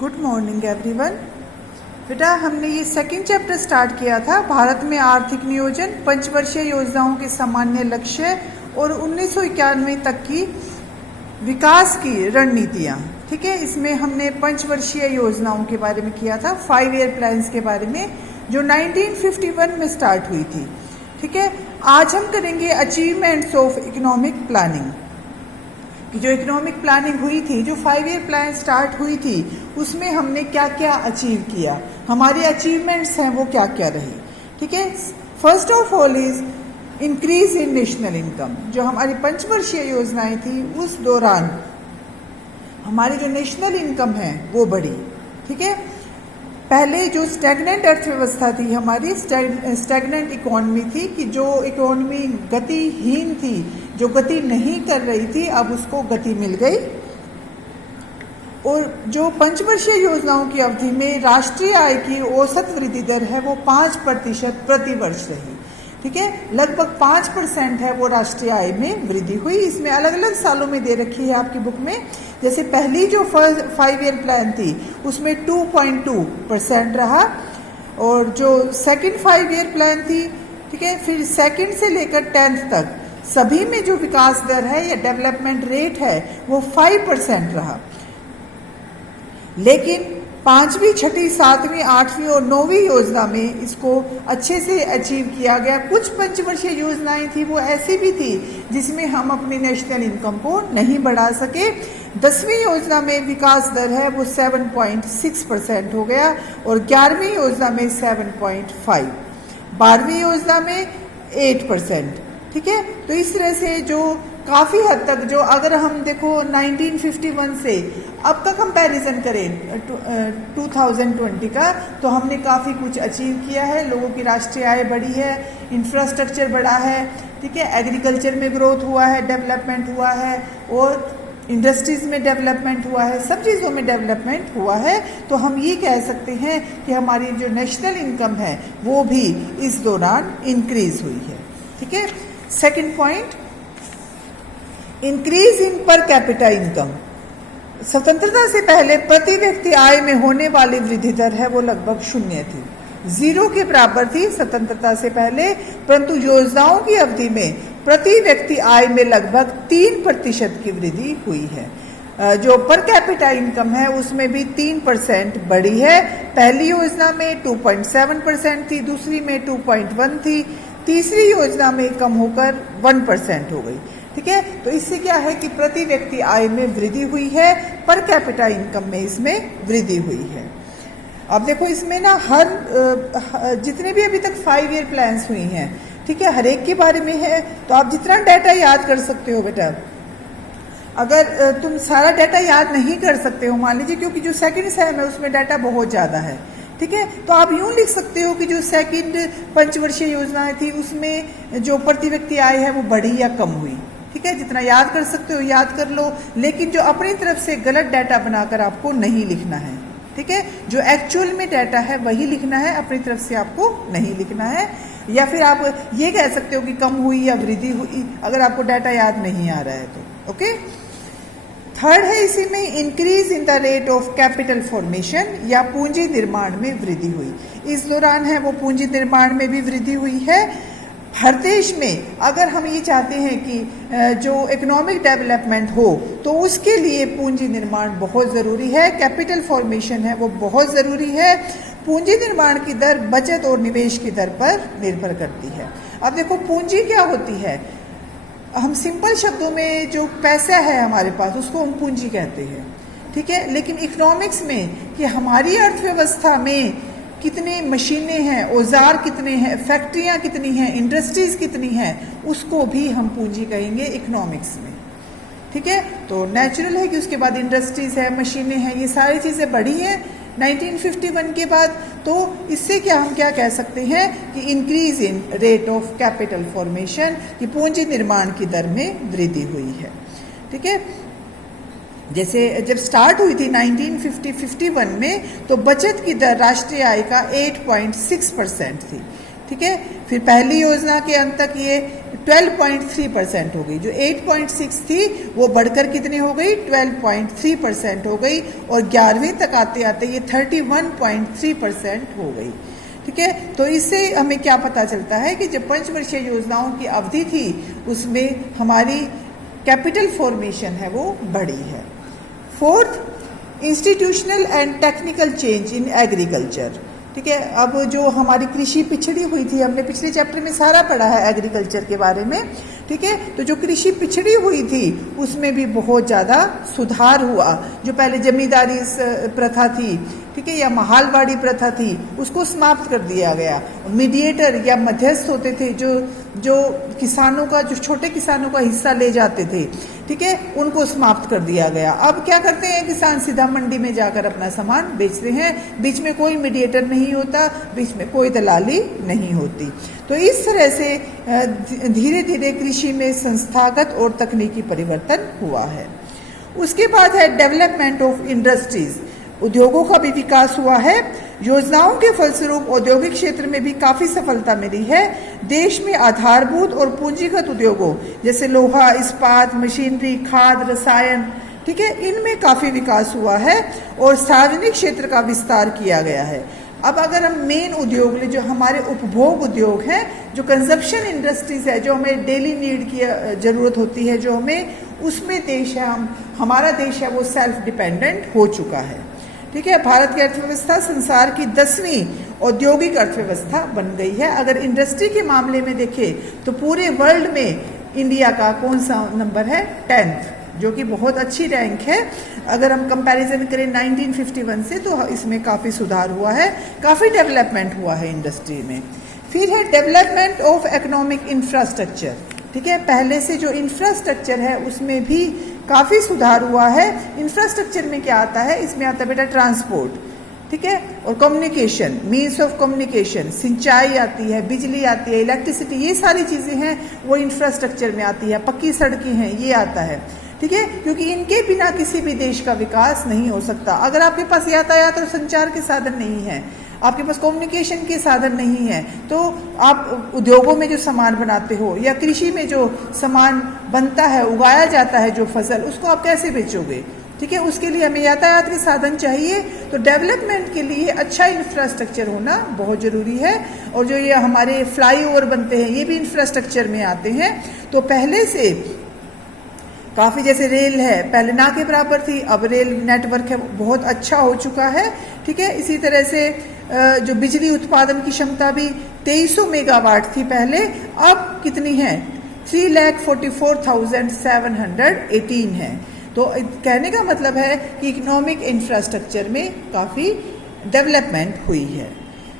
Good morning everyone. बेटा हमने ये सेकंड चैप्टर स्टार्ट किया था, भारत में आर्थिक नियोजन, पंचवर्षीय योजनाओं के सामान्य लक्ष्य और 1991 तक की विकास की रणनीतियाँ। ठीक है, इसमें हमने पंचवर्षीय योजनाओं के बारे में किया था, 5 ईयर प्लान्स के बारे में, जो 1951 में स्टार्ट हुई थी। ठीक है, आज हम करेंगे अचीवमेंट्स ऑफ इकोनॉमिक प्लानिंग। कि जो इकोनॉमिक प्लानिंग हुई थी, जो 5 ईयर प्लान स्टार्ट हुई थी, उसमें हमने क्या क्या अचीव किया, हमारे अचीवमेंट्स हैं वो क्या क्या रही। ठीक है, first of all is increase in national income. जो हमारी पंचवर्षीय योजनाएं थी उस दौरान हमारी जो नेशनल इनकम है वो बढ़ी। ठीक है, पहले जो स्टैग्नेंट अर्थव्यवस्था थी, हमारी स्टैग्नेंट इकोनॉमी थी, कि जो इकोनॉमी गतिहीन थी, जो गति नहीं कर रही थी, अब उसको गति मिल गई। और जो पंचवर्षीय योजनाओं की अवधि में राष्ट्रीय आय की औसत वृद्धि दर है वो 5% प्रति वर्ष रही। ठीक है, लगभग 5% है वो राष्ट्रीय आय में वृद्धि हुई। इसमें अलग अलग सालों में दे रखी है आपकी बुक में। जैसे पहली जो 5 ईयर प्लान थी उसमें 2.2% रहा, और जो सेकंड 5 ईयर प्लान थी, ठीक है, फिर सेकंड से लेकर 10th तक सभी में जो विकास दर है या डेवलपमेंट रेट है वो 5% रहा। लेकिन 5वीं, 6ठी, 7वीं, 8वीं और 9वीं योजना में इसको अच्छे से अचीव किया गया। कुछ पंचवर्षीय योजनाएं थी वो ऐसी भी थी जिसमें हम अपनी नेशनल इनकम को नहीं बढ़ा सके। 10वीं योजना में विकास दर है वो 7.6% हो गया, और 11वीं योजना में 7.5%, 12वीं योजना में 8%। ठीक है, तो इस तरह से जो काफ़ी हद तक, जो अगर हम देखो 1951 से अब का कंपैरिजन करें 2020 का, तो हमने काफ़ी कुछ अचीव किया है। लोगों की राष्ट्रीय आय बढ़ी है, इंफ्रास्ट्रक्चर बढ़ा है, ठीक है, एग्रीकल्चर में ग्रोथ हुआ है, डेवलपमेंट हुआ है, और इंडस्ट्रीज में डेवलपमेंट हुआ है, सब चीज़ों में डेवलपमेंट हुआ है। तो हम ये कह सकते हैं कि हमारी जो नेशनल इनकम है वो भी इस दौरान इंक्रीज हुई है। ठीक है, second point, increase in per capita income. स्वतंत्रता से पहले प्रति व्यक्ति आय में होने वाली वृद्धि दर है वो लगभग 0 थी, 0 के बराबर थी स्वतंत्रता से पहले, परंतु योजनाओं की अवधि में प्रति व्यक्ति आय में लगभग 3% की वृद्धि हुई है। जो पर कैपिटा इनकम है उसमें भी 3% बढ़ी है। पहली योजना में 2.7% थी, दूसरी में 2.1 थी, तीसरी योजना में कम होकर 1% हो गई। ठीक है, तो इससे क्या है कि प्रति व्यक्ति आय में वृद्धि हुई है, पर कैपिटा इनकम में इसमें वृद्धि हुई है। अब देखो इसमें ना जितने भी अभी तक 5 ईयर प्लान्स हुई हैं, ठीक है, हर एक के बारे में है, तो आप जितना डाटा याद कर सकते हो बेटा। अगर तुम सारा डाटा याद नहीं कर सकते हो, मान लीजिए, क्योंकि जो सेकंड सेम है उसमें डाटा बहुत ज़्यादा है, ठीक है, तो आप यूं लिख सकते हो कि जो सेकंड पंचवर्षीय योजनाएं थी उसमें जो प्रति व्यक्ति आय है वो बढ़ी या कम हुई। ठीक है, जितना याद कर सकते हो याद कर लो, लेकिन जो अपनी तरफ से गलत डाटा बनाकर आपको नहीं लिखना है। ठीक है, जो एक्चुअल में डाटा है वही लिखना है, अपनी तरफ से आपको नहीं लिखना है। या फिर आप ये कह सकते हो कि कम हुई या वृद्धि हुई, अगर आपको डाटा याद नहीं आ रहा है तो। ओके, थर्ड है इसी में increase in the rate of capital formation, या पूंजी निर्माण में वृद्धि हुई। इस दौरान है वो पूंजी निर्माण में भी वृद्धि हुई है। हर देश में अगर हम ये चाहते हैं कि जो इकोनॉमिक डेवलपमेंट हो तो उसके लिए पूंजी निर्माण बहुत ज़रूरी है, कैपिटल फॉर्मेशन है वो बहुत ज़रूरी है। पूंजी निर्माण की दर बचत और निवेश की दर पर निर्भर करती है। अब देखो पूंजी क्या होती है, हम सिंपल शब्दों में जो पैसा है हमारे पास उसको हम पूंजी कहते हैं। ठीक है, लेकिन इकोनॉमिक्स में कि हमारी अर्थव्यवस्था में कितने मशीनें हैं, औजार कितने हैं, फैक्ट्रियां कितनी हैं, इंडस्ट्रीज कितनी हैं, उसको भी हम पूंजी कहेंगे इकोनॉमिक्स में। ठीक है, तो नेचुरल है कि उसके बाद इंडस्ट्रीज है, मशीनें हैं, ये सारी चीज़ें बढ़ी हैं 1951 के बाद। तो इससे क्या हम क्या कह सकते हैं कि increase in rate of capital formation, कि पूंजी निर्माण की दर में वृद्धि हुई है। ठीक है, जैसे जब स्टार्ट हुई थी 1951 में, तो बचत की दर राष्ट्रीय आय का 8.6% थी। ठीक है, फिर पहली योजना के अंत तक ये 12.3% हो गई। जो 8.6 थी वो बढ़कर कितनी हो गई, 12.3% हो गई, और 11वीं तक आते आते ये 31.3% हो गई। ठीक है, तो इससे हमें क्या पता चलता है कि जब पंचवर्षीय योजनाओं की अवधि थी उसमें हमारी कैपिटल फॉर्मेशन है वो बढ़ी है। Fourth, institutional and technical change in agriculture. ठीक है, अब जो हमारी कृषि पिछड़ी हुई थी, हमने पिछले चैप्टर में सारा पढ़ा है एग्रीकल्चर के बारे में। ठीक है, तो जो कृषि पिछड़ी हुई थी उसमें भी बहुत ज़्यादा सुधार हुआ। जो पहले जमींदारी प्रथा थी, ठीक है, या महालवाड़ी प्रथा थी, उसको समाप्त कर दिया गया। मीडिएटर या मध्यस्थ होते थे जो किसानों का, जो छोटे किसानों का हिस्सा ले जाते थे, ठीक है, उनको समाप्त कर दिया गया। अब क्या करते हैं, किसान सीधा मंडी में जाकर अपना सामान बेचते हैं, बीच में कोई मीडिएटर नहीं होता, बीच में कोई दलाली नहीं होती। तो इस तरह से धीरे धीरे कृषि में संस्थागत और तकनीकी परिवर्तन हुआ है। उसके बाद है डेवलपमेंट ऑफ इंडस्ट्रीज, उद्योगों का भी विकास हुआ है। योजनाओं के फलस्वरूप औद्योगिक क्षेत्र में भी काफ़ी सफलता मिली है। देश में आधारभूत और पूंजीगत उद्योगों जैसे लोहा, इस्पात, मशीनरी, खाद, रसायन, ठीक है, इनमें काफ़ी विकास हुआ है और सार्वजनिक क्षेत्र का विस्तार किया गया है। अब अगर हम मेन उद्योग ले, जो हमारे उपभोग उद्योग हैं, जो कंजप्शन इंडस्ट्रीज है, जो हमें डेली नीड की ज़रूरत होती है, जो हमें, उसमें देश है, हमारा देश है वो सेल्फ डिपेंडेंट हो चुका है। ठीक है, भारत की अर्थव्यवस्था संसार की 10वीं औद्योगिक अर्थव्यवस्था बन गई है। अगर इंडस्ट्री के मामले में देखें तो पूरे वर्ल्ड में इंडिया का कौन सा नंबर है, 10th, जो कि बहुत अच्छी रैंक है। अगर हम कंपैरिजन करें 1951 से तो इसमें काफ़ी सुधार हुआ है, काफ़ी डेवलपमेंट हुआ है इंडस्ट्री में। फिर है डेवलपमेंट ऑफ इकोनॉमिक इंफ्रास्ट्रक्चर। ठीक है, पहले से जो इंफ्रास्ट्रक्चर है उसमें भी काफ़ी सुधार हुआ है। इंफ्रास्ट्रक्चर में क्या आता है, इसमें आता है बेटा ट्रांसपोर्ट, ठीक है, और कम्युनिकेशन, मीन्स ऑफ कम्युनिकेशन, सिंचाई आती है, बिजली आती है, इलेक्ट्रिसिटी, ये सारी चीज़ें हैं वो इंफ्रास्ट्रक्चर में आती है। पक्की सड़कें हैं, ये आता है। ठीक है, क्योंकि इनके बिना किसी भी देश का विकास नहीं हो सकता। अगर आपके पास यातायात और संचार के साधन नहीं है, आपके पास कम्युनिकेशन के साधन नहीं है, तो आप उद्योगों में जो सामान बनाते हो या कृषि में जो सामान बनता है, उगाया जाता है जो फसल, उसको आप कैसे बेचोगे। ठीक है, उसके लिए हमें यातायात के साधन चाहिए। तो डेवलपमेंट के लिए अच्छा इंफ्रास्ट्रक्चर होना बहुत ज़रूरी है। और जो ये हमारे फ्लाईओवर बनते हैं, ये भी इंफ्रास्ट्रक्चर में आते हैं। तो पहले से काफ़ी, जैसे रेल है, पहले ना के बराबर थी, अब रेल नेटवर्क है बहुत अच्छा हो चुका है। ठीक है, इसी तरह से जो बिजली उत्पादन की क्षमता भी 2300 मेगावाट थी पहले, अब कितनी है, 3,44,718 है। तो कहने का मतलब है कि इकोनॉमिक इंफ्रास्ट्रक्चर में काफ़ी डेवलपमेंट हुई है।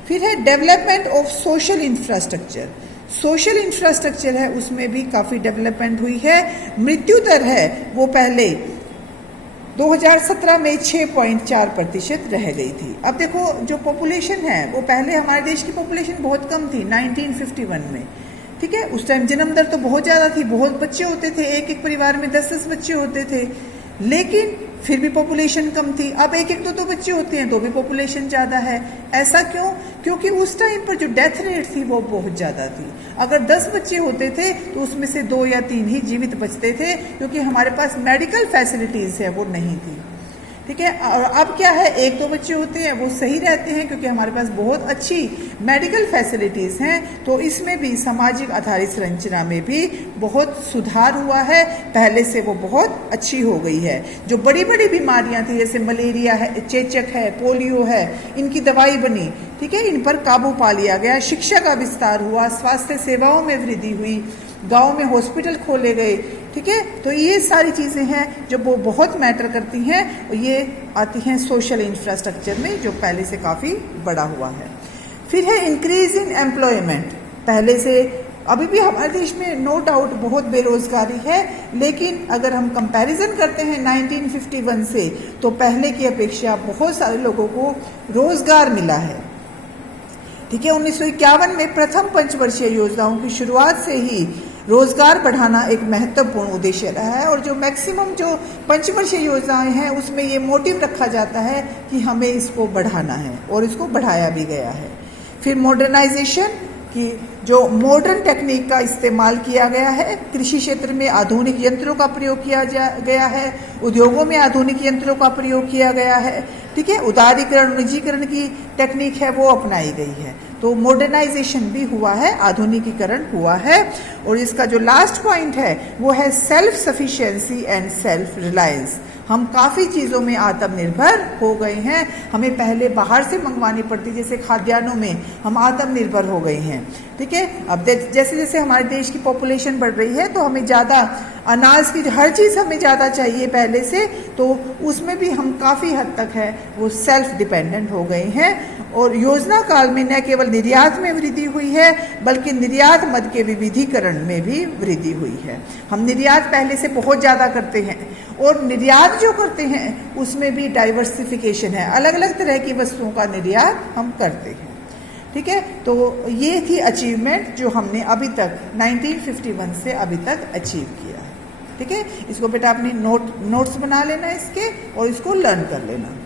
फिर है development of social infrastructure. Social infrastructure है उसमें भी काफ़ी डेवलपमेंट हुई है। मृत्यु दर है वो पहले 2017 में 6.4% रह गई थी। अब देखो, जो पॉपुलेशन है वो पहले हमारे देश की पॉपुलेशन बहुत कम थी 1951 में। ठीक है, उस टाइम जन्म दर तो बहुत ज़्यादा थी, बहुत बच्चे होते थे, एक एक परिवार में 10-10 बच्चे होते थे, लेकिन फिर भी पॉपुलेशन कम थी। अब एक एक दो बच्चे होते हैं तो भी पॉपुलेशन ज़्यादा है। ऐसा क्यों? क्योंकि उस टाइम पर जो डेथ रेट थी वो बहुत ज़्यादा थी। अगर 10 बच्चे होते थे तो उसमें से 2 या 3 ही जीवित बचते थे, क्योंकि हमारे पास मेडिकल फैसिलिटीज़ है वो नहीं थी। ठीक है, और अब क्या है, 1-2 बच्चे होते हैं वो सही रहते हैं, क्योंकि हमारे पास बहुत अच्छी मेडिकल फैसिलिटीज़ हैं। तो इसमें भी सामाजिक आधारित संरचना में भी बहुत सुधार हुआ है, पहले से वो बहुत अच्छी हो गई है। जो बड़ी बड़ी बीमारियां थी, जैसे मलेरिया है, चेचक है, पोलियो है, इनकी दवाई बनी। ठीक है, इन पर काबू पा लिया गया। शिक्षा का विस्तार हुआ, स्वास्थ्य सेवाओं में वृद्धि हुई, गाँव में हॉस्पिटल खोले गए। ठीक है, तो ये सारी चीज़ें हैं जो वो बहुत मैटर करती हैं, और ये आती हैं सोशल इंफ्रास्ट्रक्चर में, जो पहले से काफ़ी बड़ा हुआ है। फिर है इंक्रीज इन एम्प्लॉयमेंट। पहले से अभी भी हमारे देश में नो डाउट बहुत बेरोजगारी है, लेकिन अगर हम कंपैरिजन करते हैं 1951 से, तो पहले की अपेक्षा बहुत सारे लोगों को रोजगार मिला है। ठीक है, 1951 में प्रथम पंचवर्षीय योजनाओं की शुरुआत से ही रोजगार बढ़ाना एक महत्वपूर्ण उद्देश्य रहा है। और जो मैक्सिमम जो पंचवर्षीय योजनाएं हैं उसमें ये मोटिव रखा जाता है कि हमें इसको बढ़ाना है, और इसको बढ़ाया भी गया है। फिर मॉडर्नाइजेशन, कि जो मॉडर्न टेक्निक का इस्तेमाल किया गया है, कृषि क्षेत्र में आधुनिक यंत्रों का प्रयोग किया गया है, उद्योगों में आधुनिक यंत्रों का प्रयोग किया गया है, ठीक है। उदारीकरण निजीकरण की टेक्निक है वो अपनाई गई है, तो मॉडर्नाइजेशन भी हुआ है, आधुनिकीकरण हुआ है। और इसका जो लास्ट पॉइंट है वो है self sufficiency and self reliance. हम काफ़ी चीज़ों में आत्मनिर्भर हो गए हैं, हमें पहले बाहर से मंगवानी पड़ती, जैसे खाद्यान्नों में हम आत्मनिर्भर हो गए हैं, ठीक है। अब जैसे जैसे हमारे देश की पॉपुलेशन बढ़ रही है तो हमें ज़्यादा अनाज की हर चीज़ हमें ज़्यादा चाहिए पहले से, तो उसमें भी हम काफ़ी हद तक है वो सेल्फ डिपेंडेंट हो गए हैं। और योजना काल में न केवल निर्यात में वृद्धि हुई है बल्कि निर्यात मद के विविधीकरण में भी वृद्धि हुई है। हम निर्यात पहले से बहुत ज़्यादा करते हैं और निर्यात जो करते हैं उसमें भी डाइवर्सिफिकेशन है, अलग अलग तरह की वस्तुओं का निर्यात हम करते हैं, ठीक है। तो ये थी अचीवमेंट जो हमने अभी तक 1951 से अभी तक अचीव किया है, ठीक है। इसको बेटा अपनी नोट्स बना लेना इसके और इसको लर्न कर लेना।